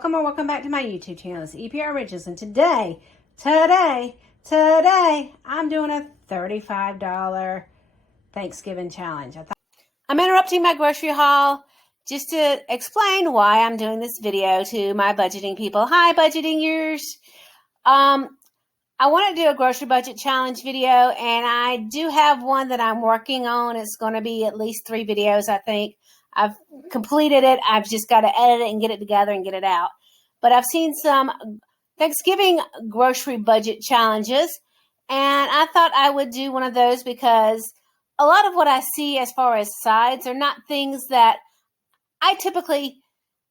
Welcome back to my YouTube channel. It's EPR Riches, and today, I'm doing a $35 Thanksgiving challenge. I'm interrupting my grocery haul just to explain why I'm doing this video to my budgeting people. Hi, budgetingers. I want to do a grocery budget challenge video, and I do have one that I'm working on. It's going to be at least 3 videos, I think. I've completed it. I've just got to edit it and get it together and get it out. But I've seen some Thanksgiving grocery budget challenges, and I thought I would do one of those because a lot of what I see as far as sides are not things that I typically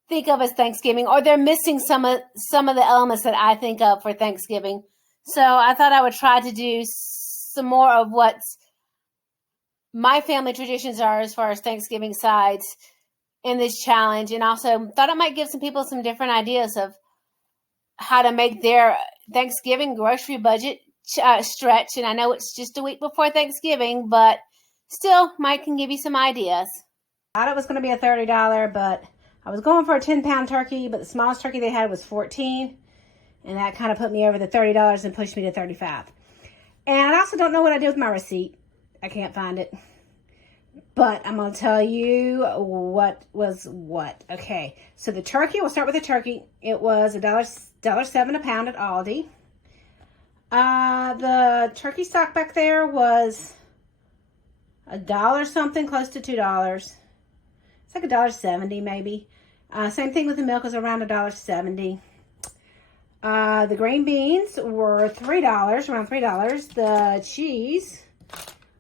think of as Thanksgiving, or they're missing some of the elements that I think of for Thanksgiving. So I thought I would try to do some more of what my family traditions are as far as Thanksgiving sides in this challenge, and also thought it might give some people some different ideas of how to make their Thanksgiving grocery budget stretch. And I know it's just a week before Thanksgiving, but still can give you some ideas. I thought it was going to be a $30, but I was going for a 10-pound turkey, but the smallest turkey they had was 14, and that kind of put me over the $30 and pushed me to $35. And I also don't know what I did with my receipt. I can't find it. But I'm going to tell you what was what. Okay, so the turkey, we'll start with the turkey. It was $1.07 a pound at Aldi. The turkey stock back there was $1 something, close to $2. It's like $1.70 maybe. Same thing with the milk, is around $1.70. The green beans were $3, around $3. The cheese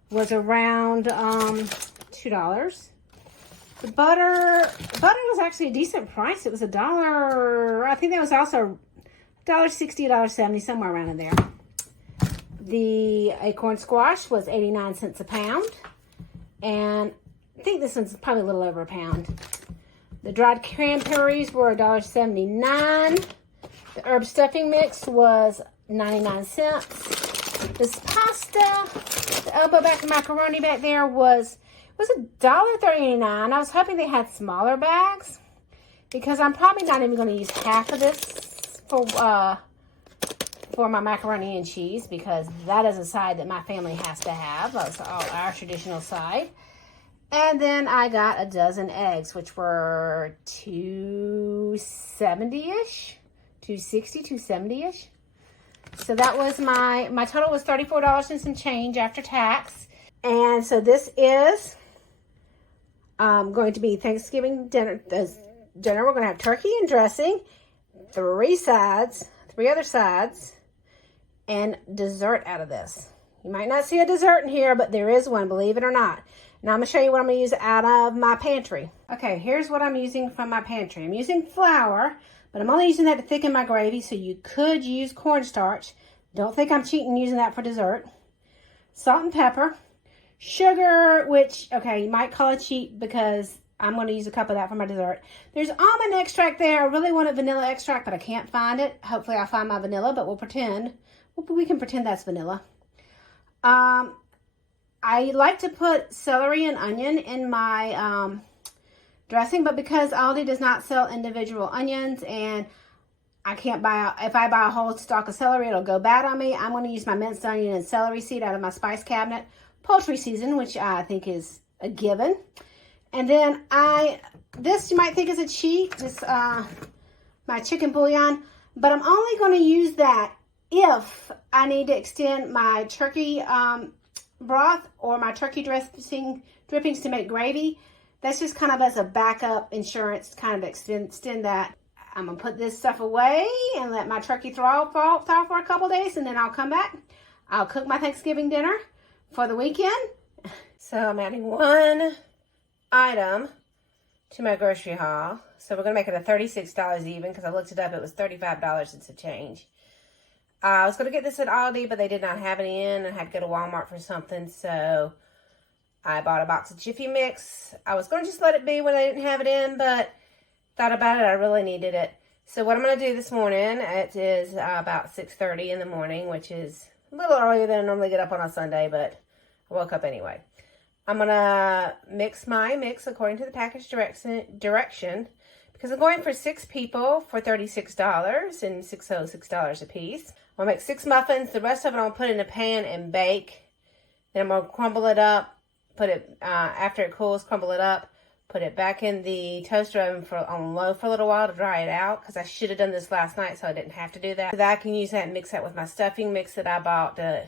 was around $2. The butter was actually a decent price. It was $1. I think that was also $1.60, $1.70, somewhere around in there. The acorn squash was 89 cents a pound, and I think this one's probably a little over a pound. The dried cranberries were $1.79. The herb stuffing mix was 99 cents. This pasta, the elbow back macaroni back there was $1.39. I was hoping they had smaller bags, because I'm probably not even going to use half of this for my macaroni and cheese, because that is a side that my family has to have. That's our traditional side. And then I got a dozen eggs, which were $2.70-ish, $2.60, $2.70-ish. So that was my total was $34 and some change after tax. And so this is going to be Thanksgiving dinner. We're going to have turkey and dressing, 3 other sides, and dessert out of this. You might not see a dessert in here, but there is one, believe it or not. Now I'm going to show you what I'm going to use out of my pantry. Okay, here's what I'm using from my pantry. I'm using flour, but I'm only using that to thicken my gravy, so you could use cornstarch. Don't think I'm cheating using that for dessert. Salt and pepper. Sugar, which, okay, you might call it cheap because I'm going to use a cup of that for my dessert. There's almond extract there. I really wanted vanilla extract, but I can't find it. Hopefully I'll find my vanilla, but we'll pretend. We can pretend that's vanilla. I like to put celery and onion in my dressing, but because Aldi does not sell individual onions, and I can't if I buy a whole stalk of celery, it'll go bad on me. I'm going to use my minced onion and celery seed out of my spice cabinet. Poultry season, which I think is a given. And then this you might think is a cheat, this my chicken bouillon, but I'm only going to use that if I need to extend my turkey broth or my turkey drippings to make gravy. That's just kind of as a backup insurance, kind of extend that. I'm going to put this stuff away and let my turkey thaw for a couple days, and then I'll come back. I'll cook my Thanksgiving dinner for the weekend. So I'm adding 1 item to my grocery haul. So we're going to make it a $36 even, because I looked it up. It was $35 and some change. I was going to get this at Aldi, but they did not have any in, and I had to go to Walmart for something. So I bought a box of Jiffy Mix. I was going to just let it be when I didn't have it in, but thought about it. I really needed it. So what I'm going to do this morning, it is about 6:30 in the morning, which is a little earlier than I normally get up on a Sunday, but I woke up anyway. I'm going to mix my mix according to the package direction, because I'm going for 6 people for $36 and $6 a piece. I'll make 6 muffins. The rest of it I'll put in a pan and bake. Then I'm going to crumble it up, put it, after it cools, crumble it up, put it back in the toaster oven on low for a little while to dry it out, because I should have done this last night so I didn't have to do that. So that I can use that and mix that with my stuffing mix that I bought to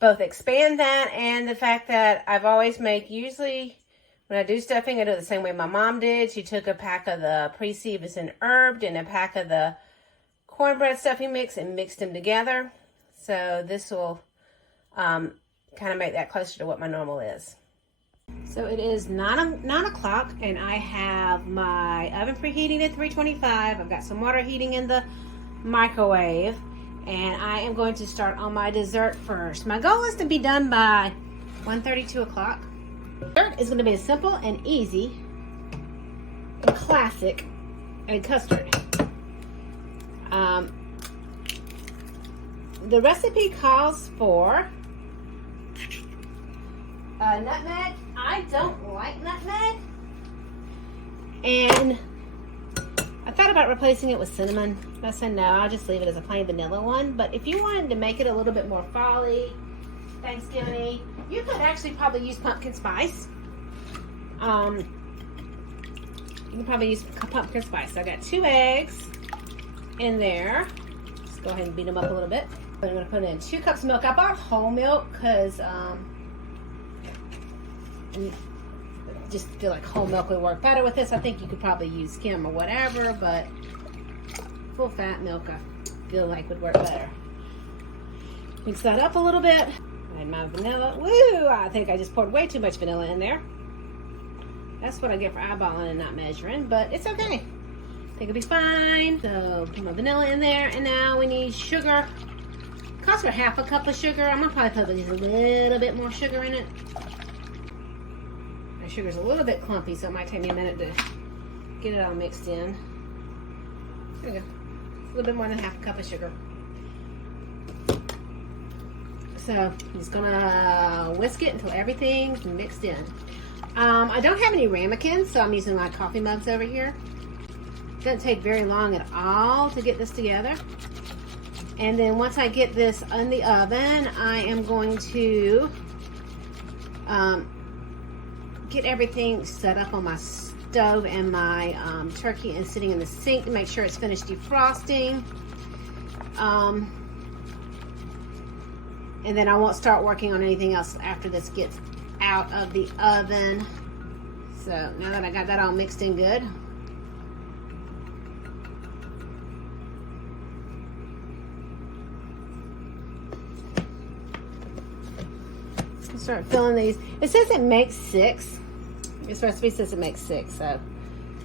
both expand that, and the fact that I've always made, usually when I do stuffing, I do it the same way my mom did. She took a pack of the pre-seasoned herb and a pack of the cornbread stuffing mix and mixed them together. So this will kind of make that closer to what my normal is. So it is 9 o'clock and I have my oven preheating at 325. I've got some water heating in the microwave, and I am going to start on my dessert first. My goal is to be done by 1:30, 2 o'clock. Dessert is going to be simple and easy and classic and custard. The recipe calls for nutmeg. I don't like nutmeg, and I thought about replacing it with cinnamon. I said no, I'll just leave it as a plain vanilla one. But if you wanted to make it a little bit more fall-y, Thanksgiving-y, you could actually probably use pumpkin spice. You can probably use pumpkin spice. So I got 2 eggs in there. Let's go ahead and beat them up a little bit. I'm going to put in 2 cups of milk. I bought whole milk because I just feel like whole milk would work better with this. I think you could probably use skim or whatever, but full fat milk I feel like would work better. Mix that up a little bit. Add my vanilla. Woo! I think I just poured way too much vanilla in there. That's what I get for eyeballing and not measuring, but it's okay. I think it'll be fine. So put my vanilla in there, and now we need sugar. It costs for half a cup of sugar. I'm gonna probably put just a little bit more sugar in it. My sugar's a little bit clumpy, so it might take me a minute to get it all mixed in. There we go. A little bit more than half a cup of sugar. So I'm just gonna whisk it until everything's mixed in. I don't have any ramekins, so I'm using my coffee mugs over here. It doesn't take very long at all to get this together. And then once I get this in the oven, I am going to get everything set up on my stove, and my turkey is sitting in the sink to make sure it's finished defrosting. And then I won't start working on anything else after this gets out of the oven. So now that I got that all mixed in good, I'll start filling these. It says it makes 6. This recipe says it makes 6, so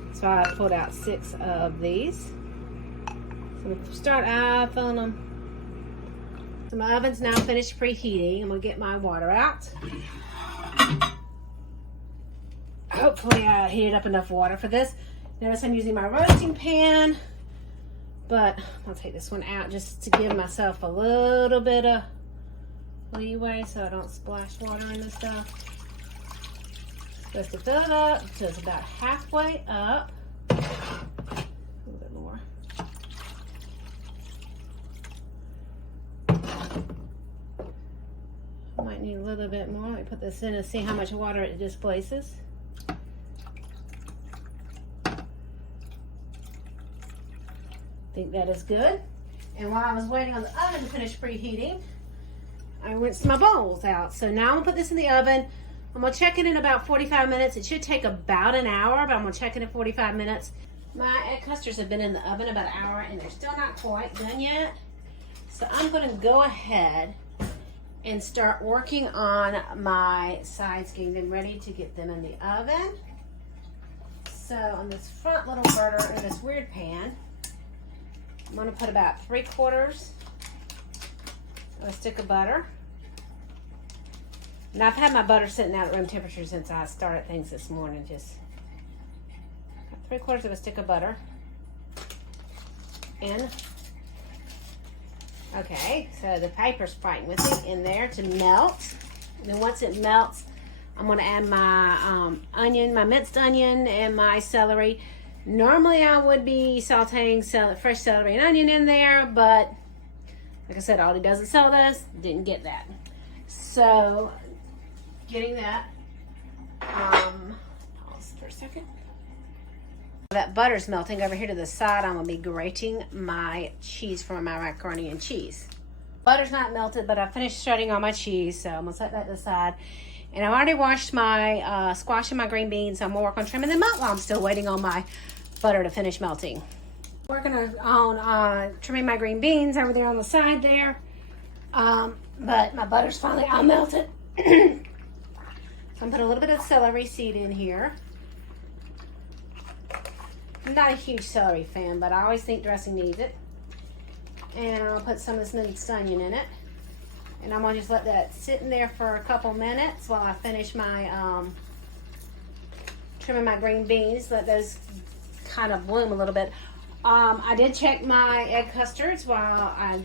that's why I pulled out 6 of these. So I'm gonna start filling them. So my oven's now finished preheating. I'm gonna get my water out. Hopefully I heated up enough water for this. Notice I'm using my roasting pan, but I'll take this one out just to give myself a little bit of leeway so I don't splash water in this stuff. Supposed to fill it up so it's about halfway up. A little bit more. I might need a little bit more. Let me put this in and see how much water it displaces. I think that is good. And while I was waiting on the oven to finish preheating, I rinsed my bowls out. So now I'm gonna put this in the oven. I'm gonna check it in about 45 minutes. It should take about an hour, but I'm gonna check it in 45 minutes. My egg custards have been in the oven about an hour and they're still not quite done yet. So I'm gonna go ahead and start working on my sides, getting them ready to get them in the oven. So on this front little burner in this weird pan, I'm gonna put about 3/4 of a stick of butter. And I've had my butter sitting out at room temperature since I started things this morning. Just 3/4 of a stick of butter in. Okay, so the paper's fighting with it in there to melt. And then once it melts, I'm gonna add my onion, my minced onion, and my celery. Normally I would be sauteing fresh celery and onion in there, but like I said, Aldi doesn't sell those. Didn't get that. So, getting that. Pause for a second. That butter's melting over here to the side. I'm going to be grating my cheese from my macaroni and cheese. Butter's not melted, but I finished shredding all my cheese, so I'm going to set that to the side. And I've already washed my squash and my green beans, so I'm going to work on trimming them up while I'm still waiting on my butter to finish melting. Working on trimming my green beans over there on the side there. But my butter's finally all melted. So I'm going to put a little bit of celery seed in here. I'm not a huge celery fan, but I always think dressing needs it. And I'll put some of this minced onion in it. And I'm going to just let that sit in there for a couple minutes while I finish my trimming my green beans. Let those kind of bloom a little bit. I did check my egg custards while I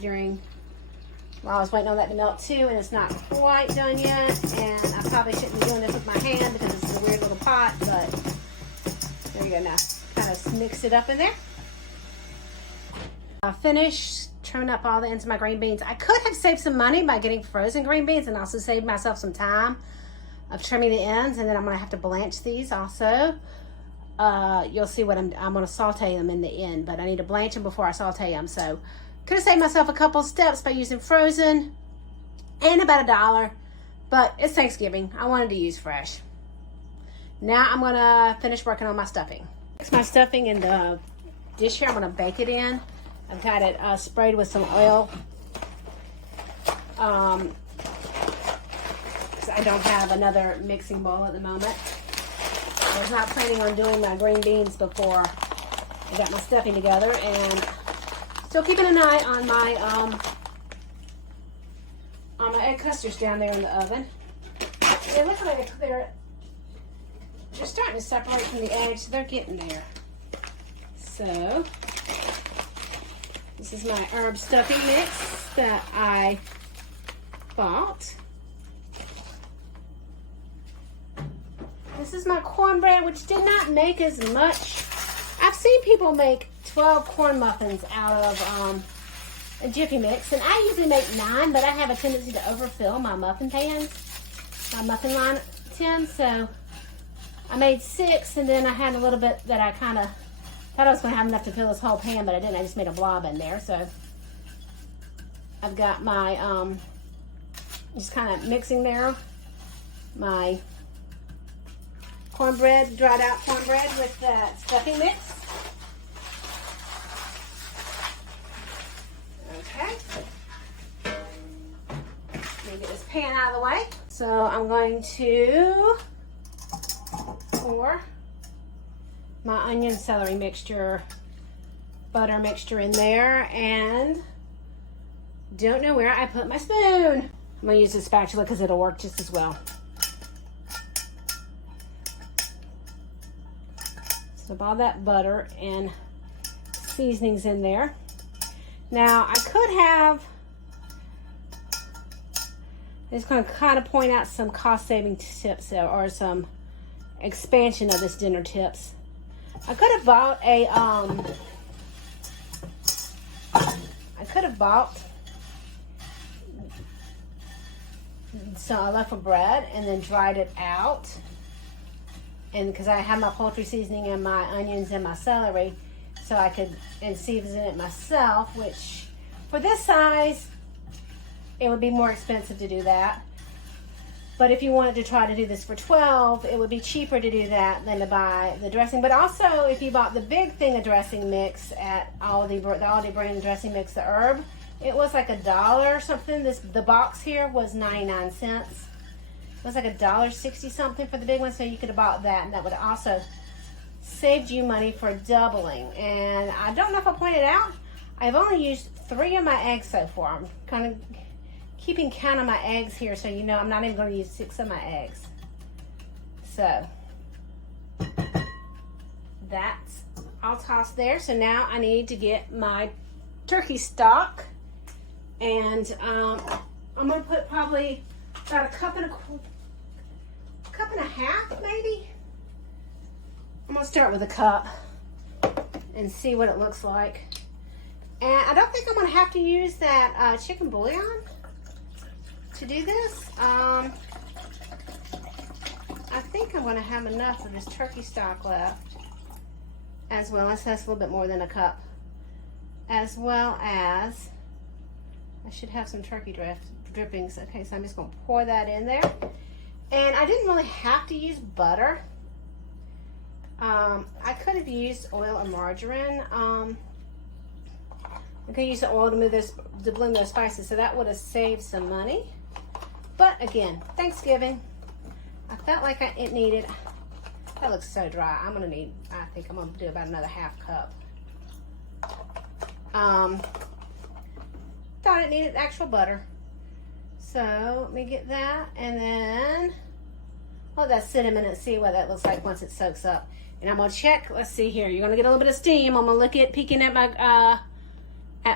was waiting on that to melt too, and it's not quite done yet. And I probably shouldn't be doing this with my hand because it's a weird little pot, but there you go. Now kind of mix it up in there. I finished trimming up all the ends of my green beans. I could have saved some money by getting frozen green beans and also saved myself some time of trimming the ends, and then I'm going to have to blanch these also. You'll see what I'm going to saute them in the end, but I need to blanch them before I saute them. So could have saved myself a couple steps by using frozen and about $1, but it's Thanksgiving. I wanted to use fresh. Now I'm going to finish working on my stuffing. Mix my stuffing in the dish here. I'm going to bake it in. I've got it sprayed with some oil. Because I don't have another mixing bowl at the moment. I was not planning on doing my green beans before I got my stuffing together, and still keeping an eye on my egg custards down there in the oven. They look like they're starting to separate from the eggs, so they're getting there. So this is my herb stuffing mix that I bought. This is my cornbread, which did not make as much. I've seen people make 12 corn muffins out of a Jiffy Mix, and I usually make 9, but I have a tendency to overfill my muffin pans, my muffin line tins, so I made 6, and then I had a little bit that I kind of thought I was going to have enough to fill this whole pan, but I didn't. I just made a blob in there, so I've got my, just kind of mixing there, my cornbread, dried out cornbread with that stuffing mix. Okay. Let me get this pan out of the way. So I'm going to pour my onion celery mixture, butter mixture in there, and don't know where I put my spoon. I'm going to use a spatula because it'll work just as well. So all that butter and seasonings in there. Now I could have, I'm just going to kind of point out some cost-saving tips or some expansion of this dinner tips. I could have bought a, a loaf of bread and then dried it out. And because I have my poultry seasoning and my onions and my celery, so I could season it myself, which for this size, it would be more expensive to do that. But if you wanted to try to do this for 12, it would be cheaper to do that than to buy the dressing. But also, if you bought the big thing of dressing mix at Aldi, the Aldi brand dressing mix, the herb, it was like $1 or something. The box here was 99 cents. It was like $1.60 something for the big one, so you could have bought that, and that would have also saved you money for doubling. And I don't know if I pointed out, I've only used 3 of my eggs so far. I'm kind of keeping count of my eggs here, so you know I'm not even going to use 6 of my eggs. So that's all tossed there. So now I need to get my turkey stock, and I'm going to put probably about a cup and a half, maybe. I'm going to start with a cup. and see what it looks like. And I don't think I'm gonna have to use that chicken bouillon to do this. I think I'm gonna have enough of this turkey stock left as well. That's a little bit more than a cup. As well as, I should have some turkey drippings. Okay, so I'm just gonna pour that in there. And I didn't really have to use butter. I could have used oil or margarine. I could use the oil to blend those spices, so that would have saved some money. But again, Thanksgiving, I felt like it needed, that looks so dry. I think I'm gonna do about another half cup. Thought it needed actual butter. So let me get that, and then let that sit a minute and see what that looks like once it soaks up. And I'm gonna check, let's see here, you're gonna get a little bit of steam. I'm gonna look at peeking at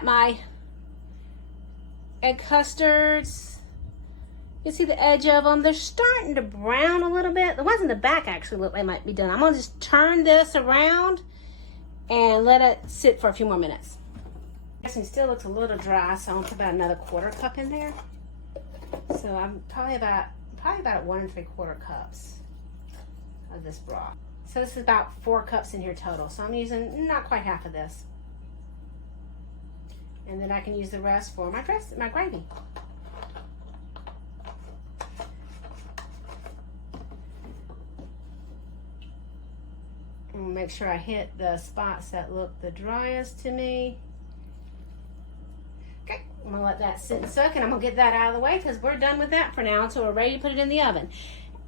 my egg custards. You can see the edge of them. They're starting to brown a little bit. The ones in the back actually look like they might be done. I'm gonna just turn this around and let it sit for a few more minutes. It still looks a little dry, so I'm gonna put about another 1/4 cup in there. So I'm probably about 1 3/4 cups of this broth. So this is about 4 cups in here total. So I'm using not quite half of this. And then I can use the rest for my gravy. And make sure I hit the spots that look the driest to me. Okay, I'm gonna let that sit and soak, and I'm gonna get that out of the way because we're done with that for now until we're ready to put it in the oven.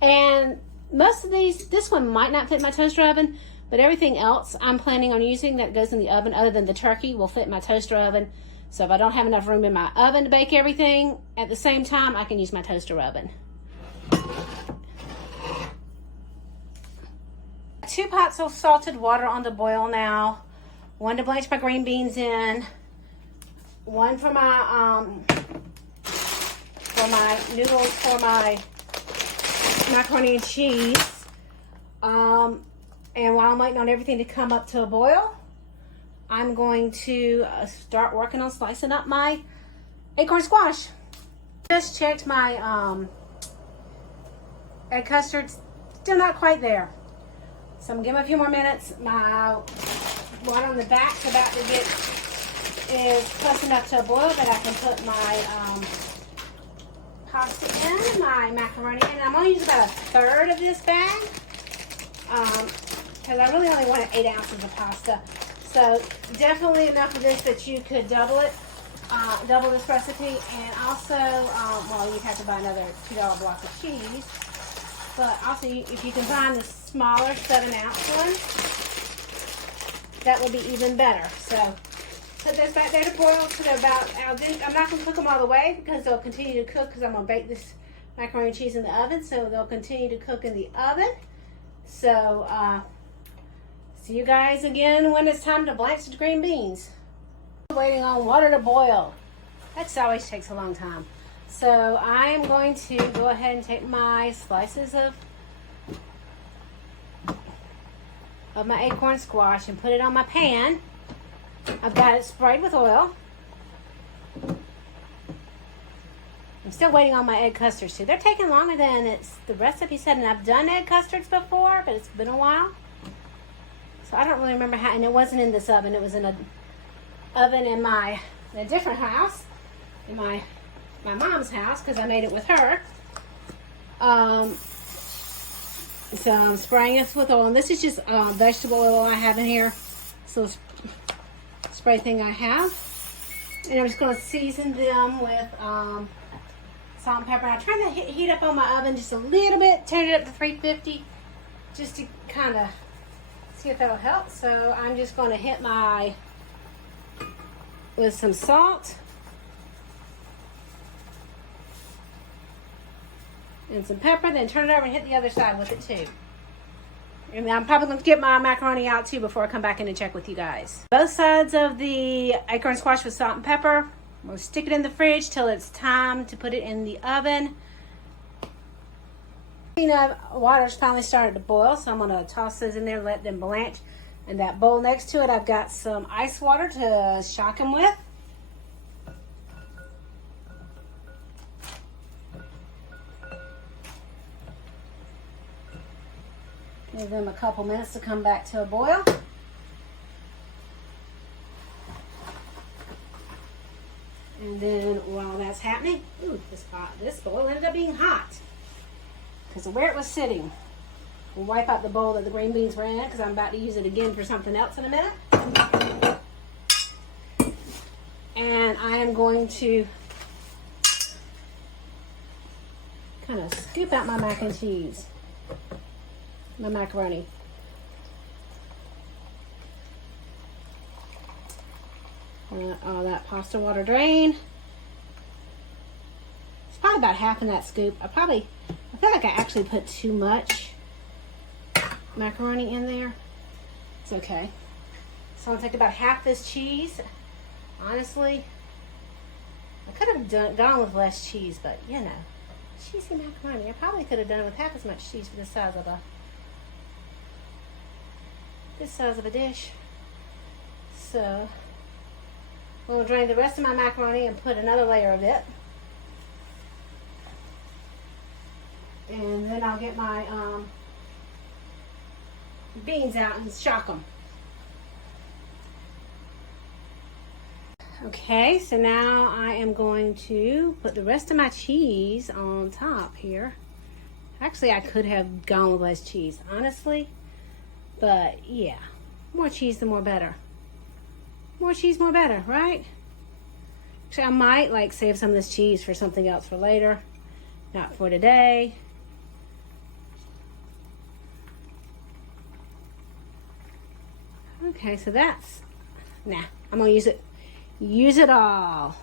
And most of these, this one might not fit in my toaster oven, but everything else I'm planning on using that goes in the oven other than the turkey will fit in my toaster oven. So if I don't have enough room in my oven to bake everything at the same time, I can use my toaster oven. 2 pots of salted water on the boil now. 1 to blanch my green beans in. 1 for my noodles, for my macaroni and cheese. And while I'm waiting on everything to come up to a boil, I'm going to start working on slicing up my acorn squash. Just checked my egg custards, still not quite there. So I'm gonna give them a few more minutes. My water on the back's about to is close enough to a boil that I can put my pasta in, my macaroni in. I'm gonna use about 1/3 of this bag because I really only wanted 8 ounces of pasta. So definitely enough of this that you could double it, double this recipe. And also, well, you'd have to buy another $2 block of cheese. But also, if you can find the smaller 7-ounce one, that would be even better. So put this back there to boil to about, I'm not going to cook them all the way because they'll continue to cook because I'm going to bake this macaroni and cheese in the oven. So they'll continue to cook in the oven. So see you guys again when it's time to blanch the green beans. Waiting on water to boil. That always takes a long time. So I am going to go ahead and take my slices of my acorn squash and put it on my pan. I've got it sprayed with oil. I'm still waiting on my egg custards too. They're taking longer than the recipe said, and I've done egg custards before, but it's been a while. So I don't really remember how, and it wasn't in this oven. It was in a oven in a different house, in my mom's house, because I made it with her. So I'm spraying this with oil, and this is just vegetable oil I have in here. So spray thing I have, and I'm just going to season them with salt and pepper. I'm trying to heat up on my oven just a little bit, turn it up to 350, just to kind of see if that'll help. So I'm just going to hit with some salt and some pepper, then turn it over and hit the other side with it too. And I'm probably going to get my macaroni out too before I come back in and check with you guys. Both sides of the acorn squash with salt and pepper. We'll stick it in the fridge till it's time to put it in the oven. Water's finally started to boil, so I'm going to toss those in there and let them blanch. And that bowl next to it, I've got some ice water to shock them with. Give them a couple minutes to come back to a boil. And then while that's happening, ooh, this bowl ended up being hot because of where it was sitting. We'll wipe out the bowl that the green beans were in because I'm about to use it again for something else in a minute. And I am going to kind of scoop out my mac and cheese, my macaroni. Let all that pasta water drain. It's probably about half in that scoop. I feel like I actually put too much macaroni in there. It's okay. So I'm gonna take about half this cheese. Honestly, I could have gone with less cheese, but you know, cheesy macaroni. I probably could have done it with half as much cheese for this size of a dish. So I'm gonna drain the rest of my macaroni and put another layer of it. And then I'll get my beans out and shock them. Okay, so now I am going to put the rest of my cheese on top here. Actually, I could have gone with less cheese, honestly. But yeah, more cheese the more better. More cheese, more better, right? Actually, I might like save some of this cheese for something else for later. Not for today. Okay, so that's, I'm gonna use it all.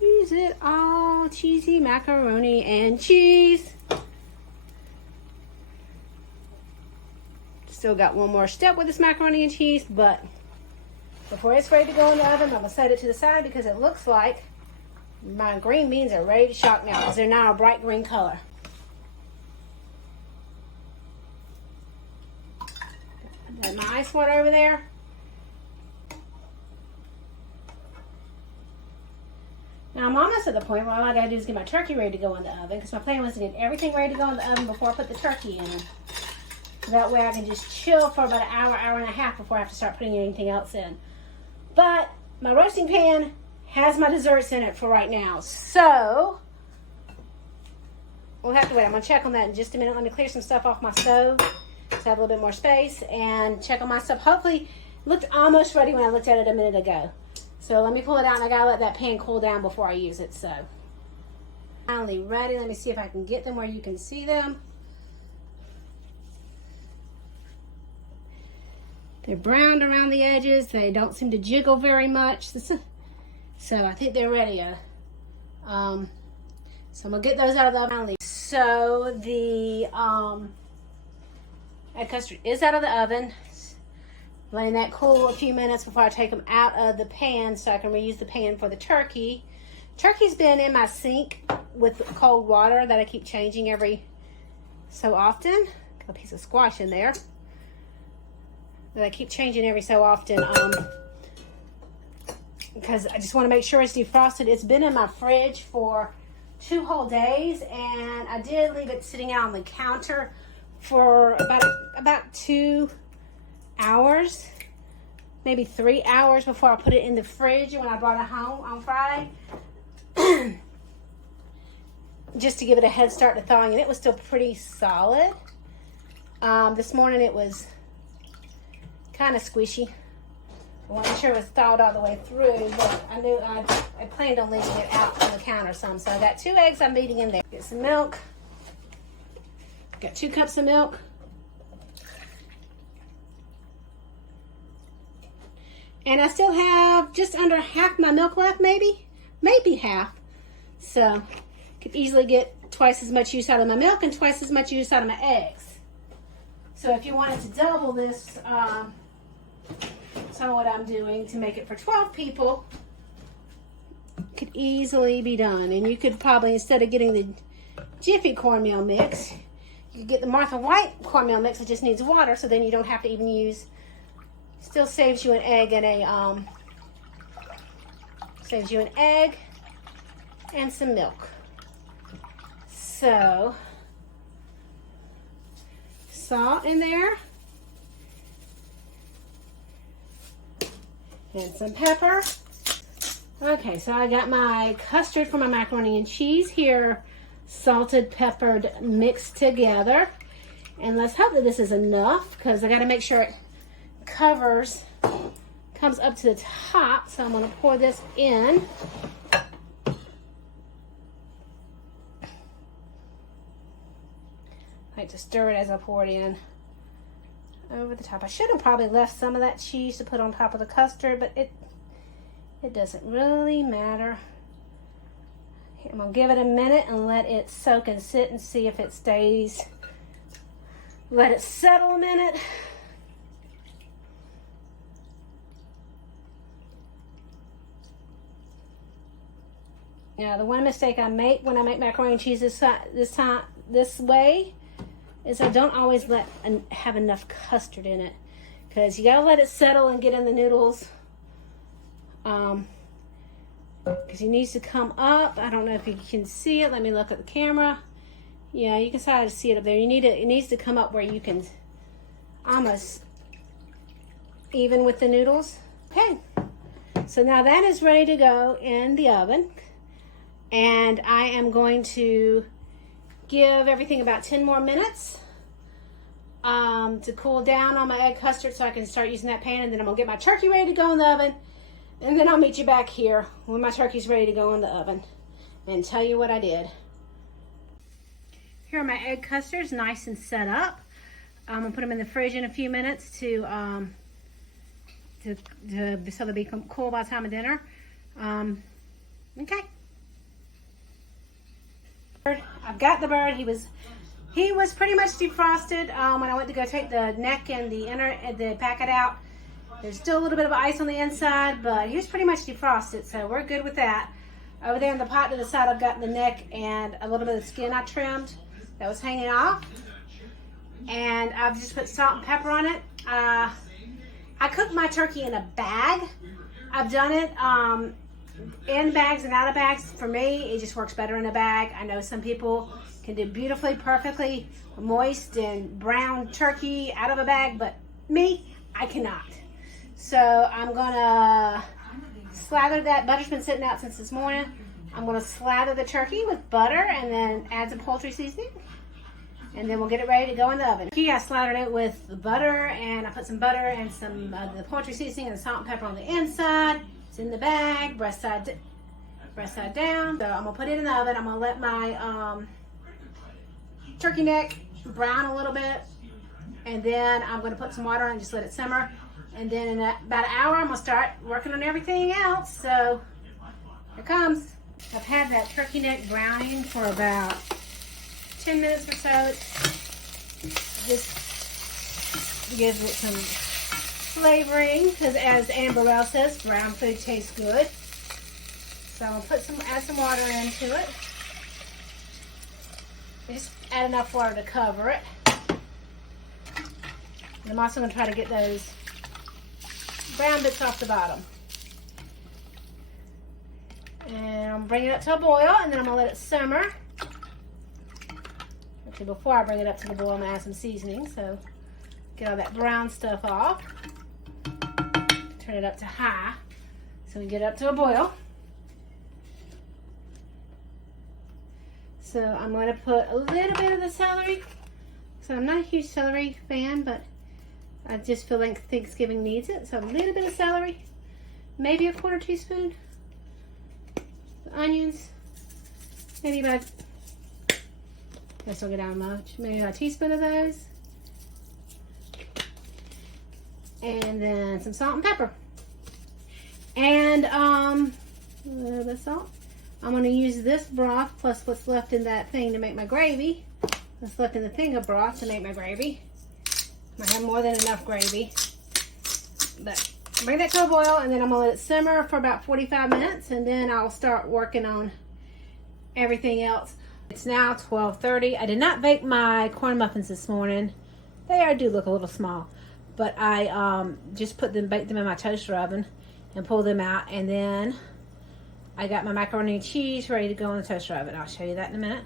Use it all. Cheesy macaroni and cheese. Still got one more step with this macaroni and cheese, but before it's ready to go in the oven, I'm gonna set it to the side because it looks like my green beans are ready to shock now because they're now a bright green color. Got my ice water over there. Now I'm almost at the point where all I gotta do is get my turkey ready to go in the oven because my plan was to get everything ready to go in the oven before I put the turkey in. So that way I can just chill for about an hour, hour and a half before I have to start putting anything else in. But my roasting pan has my desserts in it for right now. So we'll have to wait. I'm gonna check on that in just a minute. Let me clear some stuff off my stove so I have a little bit more space and check on my stuff. Hopefully it looked almost ready when I looked at it a minute ago. So let me pull it out and I gotta let that pan cool down before I use it. So finally ready. Let me see if I can get them where you can see them. They're browned around the edges. They don't seem to jiggle very much. So I think they're ready. So I'm gonna get those out of the oven. So the egg custard is out of the oven. Letting that cool a few minutes before I take them out of the pan so I can reuse the pan for the turkey. Turkey's been in my sink with cold water that I keep changing every so often. Got a piece of squash in there that I keep changing every so often because I just want to make sure it's defrosted. It's been in my fridge for 2 whole days and I did leave it sitting out on the counter for about 2 hours, maybe 3 hours before I put it in the fridge when I brought it home on Friday. Just to give it a head start to thawing, and it was still pretty solid. This morning it was kind of squishy. I wasn't sure it was thawed all the way through, but I knew I planned on leaving it out on the counter some. So I got 2 eggs I'm beating in there. Get some milk. Got 2 cups of milk. And I still have just under half my milk left, maybe half. So could easily get twice as much use out of my milk and twice as much use out of my eggs. So if you wanted to double this, so what I'm doing to make it for 12 people could easily be done. And you could probably, instead of getting the Jiffy cornmeal mix, you could get the Martha White cornmeal mix. It just needs water, so then you don't have to even use Still saves you an egg and some milk. So, salt in there. And some pepper. Okay, so I got my custard for my macaroni and cheese here, salted, peppered, mixed together. And let's hope that this is enough, because I got to make sure it comes up to the top. So I'm going to pour this in. I like to stir it as I pour it in over the top. I should have probably left some of that cheese to put on top of the custard, but it doesn't really matter. I'm going to give it a minute and let it soak and sit and see if it stays. Let it settle a minute. Now, the one mistake I make when I make macaroni and cheese this way is I don't always have enough custard in it, because you gotta let it settle and get in the noodles. Because it needs to come up. I don't know if you can see it. Let me look at the camera. Yeah, you can kind of see it up there. It needs to come up where you can almost even with the noodles. Okay, so now that is ready to go in the oven, and I am going to give everything about 10 more minutes to cool down on my egg custard, so I can start using that pan, and then I'm gonna get my turkey ready to go in the oven, and then I'll meet you back here when my turkey's ready to go in the oven and tell you what I did. Here are my egg custards, nice and set up. I'm gonna put them in the fridge in a few minutes so they'll become cool by the time of dinner. Okay. I've got the bird. He was pretty much defrosted when I went to go take the neck and the packet out. There's still a little bit of ice on the inside, but he was pretty much defrosted, so we're good with that. Over there in the pot to the side, I've got the neck and a little bit of the skin I trimmed that was hanging off. And I've just put salt and pepper on it. I cook my turkey in a bag. I've done it in bags and out of bags. For me, it just works better in a bag. I know some people can do beautifully, perfectly moist and brown turkey out of a bag, but me, I cannot. So I'm gonna slather that. Butter's been sitting out since this morning. I'm gonna slather the turkey with butter and then add some poultry seasoning, and then we'll get it ready to go in the oven. I slathered it with the butter, and I put some butter and some the poultry seasoning and salt and pepper on the inside. It's in the bag, breast side down. So I'm gonna put it in the oven. I'm gonna let my turkey neck brown a little bit, and then I'm gonna put some water on and just let it simmer. And then in about an hour, I'm gonna start working on everything else. So here it comes. I've had that turkey neck browning for about 10 minutes or so. Just gives it some flavoring, because as Anne Burrell says, brown food tastes good. So I'm gonna add some water into it. Just add enough water to cover it. And I'm also gonna try to get those brown bits off the bottom. And I'm bringing it up to a boil, and then I'm gonna let it simmer. Actually, before I bring it up to the boil, I'm gonna add some seasoning, so get all that brown stuff off. Turn it up to high, so we get it up to a boil. So I'm gonna put a little bit of the celery. So I'm not a huge celery fan, but I just feel like Thanksgiving needs it. So a little bit of celery, maybe a 1/4 teaspoon. The onions, maybe about, this will get down much, maybe about a teaspoon of those. And then some salt and pepper. And a little bit of salt. I'm going to use this broth plus what's left in that thing to make my gravy. What's left in the thing of broth to make my gravy. I have more than enough gravy. But bring that to a boil, and then I'm going to let it simmer for about 45 minutes, and then I'll start working on everything else. It's now 12:30. I did not bake my corn muffins this morning. They do look a little small. but I just baked them in my toaster oven and pulled them out, and then I got my macaroni and cheese ready to go in the toaster oven. I'll show you that in a minute.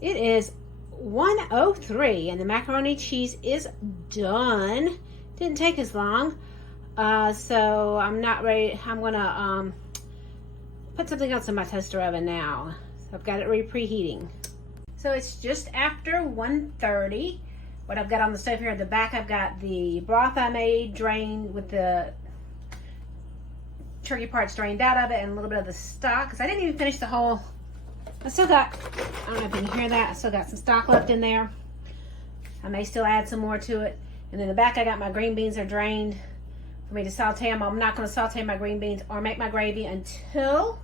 It is 1:03 and the macaroni and cheese is done. Didn't take as long. So I'm not ready. I'm gonna put something else in my toaster oven now. So I've got it preheating. So it's just after 1:30. What I've got on the stove here at the back, I've got the broth I made drained with the turkey parts drained out of it, and a little bit of the stock, because I didn't even finish the whole. I still got, I don't know if you can hear that, I still got some stock left in there. I may still add some more to it. And then in the back I got my green beans are drained for me to saute them. I'm not going to saute my green beans or make my gravy until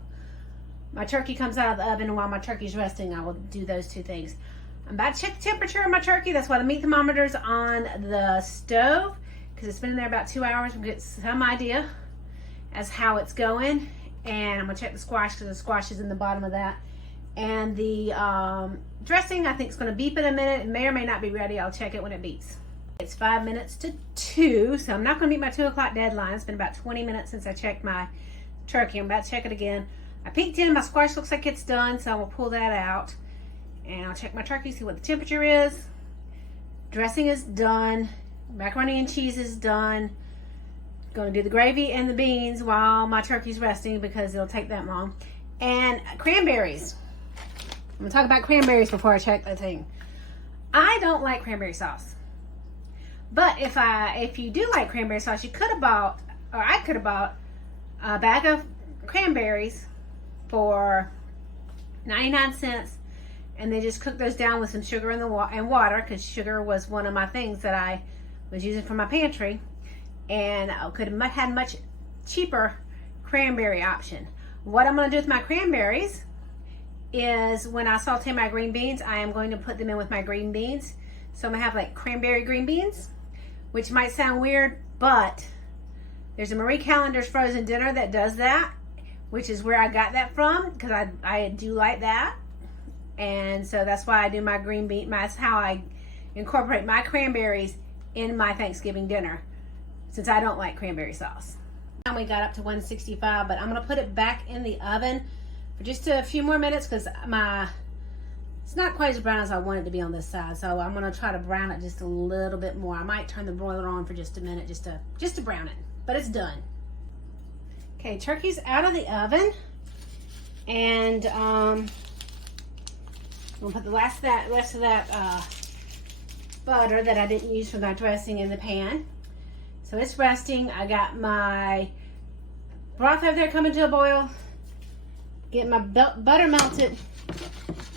my turkey comes out of the oven. And while my turkey's resting, I will do those two things. I'm about to check the temperature of my turkey. That's why the meat thermometer's on the stove, because it's been in there about 2 hours. We'll get some idea as how it's going. And I'm going to check the squash, because the squash is in the bottom of that. And the dressing, I think, is going to beep in a minute. It may or may not be ready. I'll check it when it beeps. It's 5 minutes to 2, so I'm not going to meet my 2 o'clock deadline. It's been about 20 minutes since I checked my turkey. I'm about to check it again. I peeked in. My squash looks like it's done, so I will pull that out. And I'll check my turkey, see what the temperature is. Dressing is done. Macaroni and cheese is done. Going to do the gravy and the beans while my turkey's resting, because it'll take that long. And cranberries. I'm gonna talk about cranberries before I check the thing. I don't like cranberry sauce, but if you do like cranberry sauce, you could have bought, or I could have bought, a bag of cranberries for 99 cents, and then just cook those down with some sugar and water, because sugar was one of my things that I was using for my pantry, and I could have had much cheaper cranberry option. What I'm going to do with my cranberries is, when I saute my green beans, I am going to put them in with my green beans. So I'm going to have like cranberry green beans, which might sound weird, but there's a Marie Callender's frozen dinner that does that, which is where I got that from, because I do like that. And so that's why I do my green bean. That's how I incorporate my cranberries in my Thanksgiving dinner, since I don't like cranberry sauce. Now we got up to 165, but I'm going to put it back in the oven for just a few more minutes, because it's not quite as brown as I want it to be on this side. So I'm going to try to brown it just a little bit more. I might turn the broiler on for just a minute just to brown it, but it's done. Okay, turkey's out of the oven, and I'm going to put the rest of that butter that I didn't use for my dressing in the pan. So it's resting. I got my broth over there coming to a boil. Get my butter melted.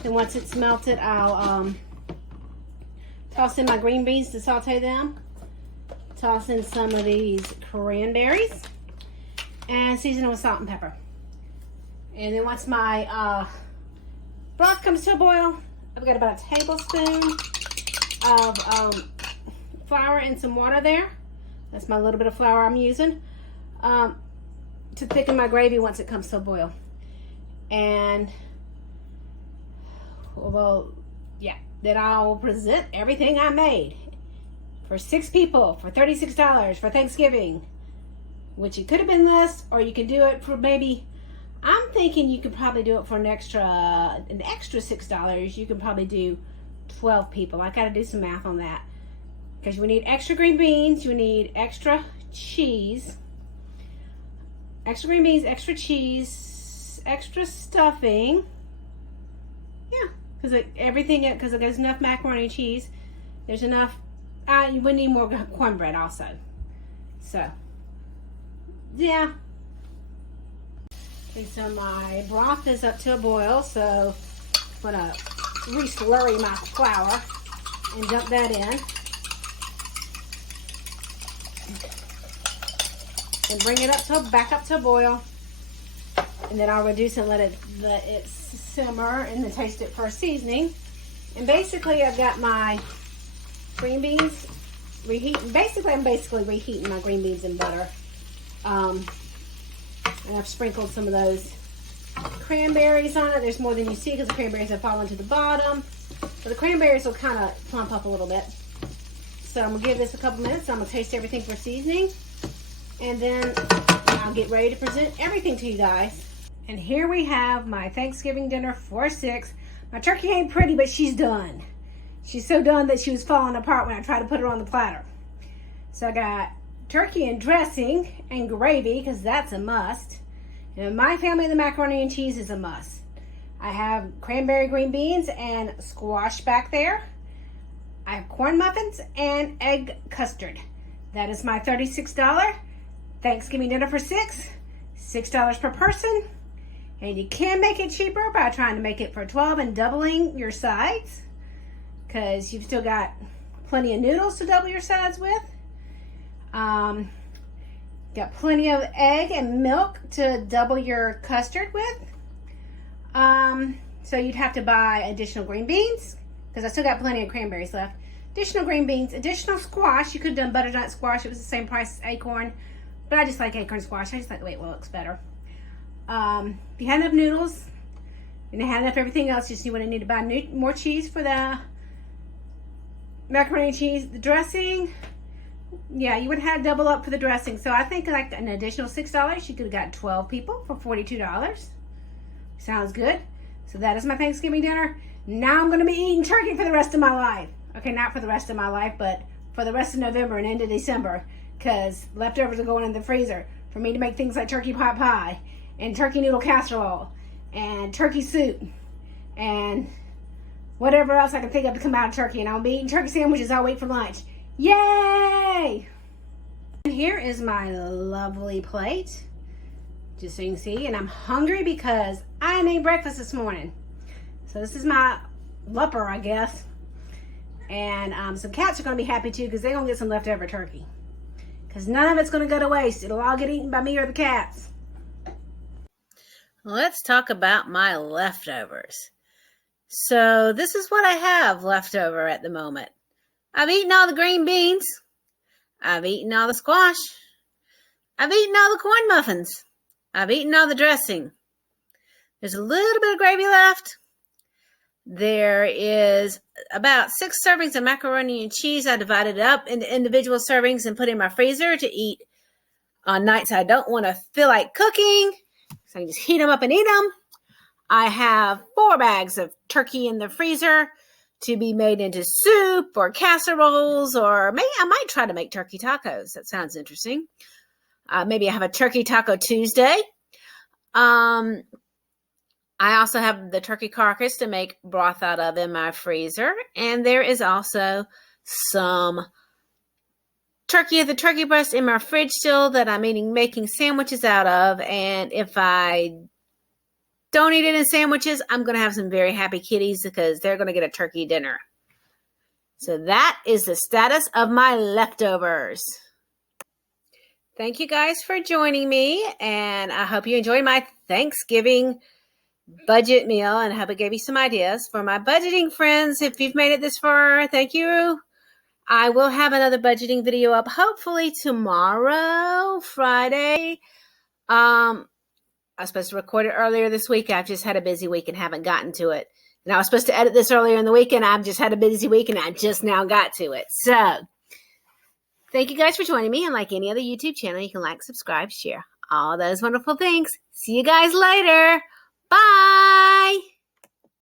Then once it's melted, I'll toss in my green beans to saute them. Toss in some of these cranberries. And season it with salt and pepper. And then once my broth comes to a boil, I've got about a tablespoon of flour and some water there. That's my little bit of flour I'm using to thicken my gravy once it comes to a boil. And, well, yeah, then I'll present everything I made for 6 people for $36 for Thanksgiving, which it could have been less, or you can do it for maybe, I'm thinking you could probably do it for an extra $6. You can probably do 12 people. I got to do some math on that, because you need extra green beans, you need extra cheese, extra green beans, extra cheese, extra stuffing. Yeah, because there's enough macaroni and cheese. There's enough. You would need more cornbread also. So, yeah. Okay, so my broth is up to a boil, so I'm gonna re-slurry my flour and dump that in. And bring it back up to a boil. And then I'll reduce it and let it simmer, and then taste it for a seasoning. And basically I've got my green beans reheating. I'm basically reheating my green beans in butter. And I've sprinkled some of those cranberries on it. There's more than you see, because the cranberries have fallen to the bottom. So the cranberries will kind of plump up a little bit. So I'm going to give this a couple minutes. I'm going to taste everything for seasoning. And then I'll get ready to present everything to you guys. And here we have my Thanksgiving dinner for 6. My turkey ain't pretty, but she's done. She's so done that she was falling apart when I tried to put her on the platter. So I got turkey and dressing and gravy, because that's a must. And in my family, the macaroni and cheese is a must. I have cranberry green beans and squash back there. I have corn muffins and egg custard. That is my $36 Thanksgiving dinner for 6. $6 per person. And you can make it cheaper by trying to make it for 12 and doubling your sides, because you've still got plenty of noodles to double your sides with. Got plenty of egg and milk to double your custard with. So you'd have to buy additional green beans, because I still got plenty of cranberries left. Additional green beans, additional squash. You could have done butternut squash. It was the same price as acorn, but I just like acorn squash. I just like the way it looks better. If you had enough noodles and you had enough everything else, you would need to buy more cheese for the macaroni and cheese. The dressing, yeah, you would have double up for the dressing. So I think like an additional $6, you could have got 12 people for $42. Sounds good. So that is my Thanksgiving dinner. Now I'm going to be eating turkey for the rest of my life. Okay, not for the rest of my life, but for the rest of November and into December, because leftovers are going in the freezer for me to make things like turkey pot pie and turkey noodle casserole and turkey soup and whatever else I can think of to come out of turkey. And I'll be eating turkey sandwiches all week for lunch. Yay! And here is my lovely plate, just so you can see. And I'm hungry because I made breakfast this morning. So this is my lupper, I guess. And some cats are going to be happy too, because they're going to get some leftover turkey. Because none of it's going to go to waste. It'll all get eaten by me or the cats. Let's talk about my leftovers. So this is what I have left over at the moment. I've eaten all the green beans. I've eaten all the squash. I've eaten all the corn muffins. I've eaten all the dressing. There's a little bit of gravy left. There is about 6 servings of macaroni and cheese. I divided it up into individual servings and put in my freezer to eat on nights I don't want to feel like cooking. So I can just heat them up and eat them. I have 4 bags of turkey in the freezer to be made into soup or casseroles, or maybe I might try to make turkey tacos. That sounds interesting. Maybe I have a turkey taco Tuesday. I also have the turkey carcass to make broth out of in my freezer. And there is also some turkey of the turkey breast in my fridge still that I'm making sandwiches out of. And if I don't eat it in sandwiches, I'm going to have some very happy kitties, because they're going to get a turkey dinner. So that is the status of my leftovers. Thank you guys for joining me, and I hope you enjoyed my Thanksgiving budget meal, and I hope it gave you some ideas. For my budgeting friends, if you've made it this far, thank you. I will have another budgeting video up hopefully tomorrow, Friday. I was supposed to record it earlier this week. I've just had a busy week and haven't gotten to it. And I was supposed to edit this earlier in the week, and I've just had a busy week and I just now got to it. So thank you guys for joining me. And like any other YouTube channel, you can like, subscribe, share, all those wonderful things. See you guys later. Bye.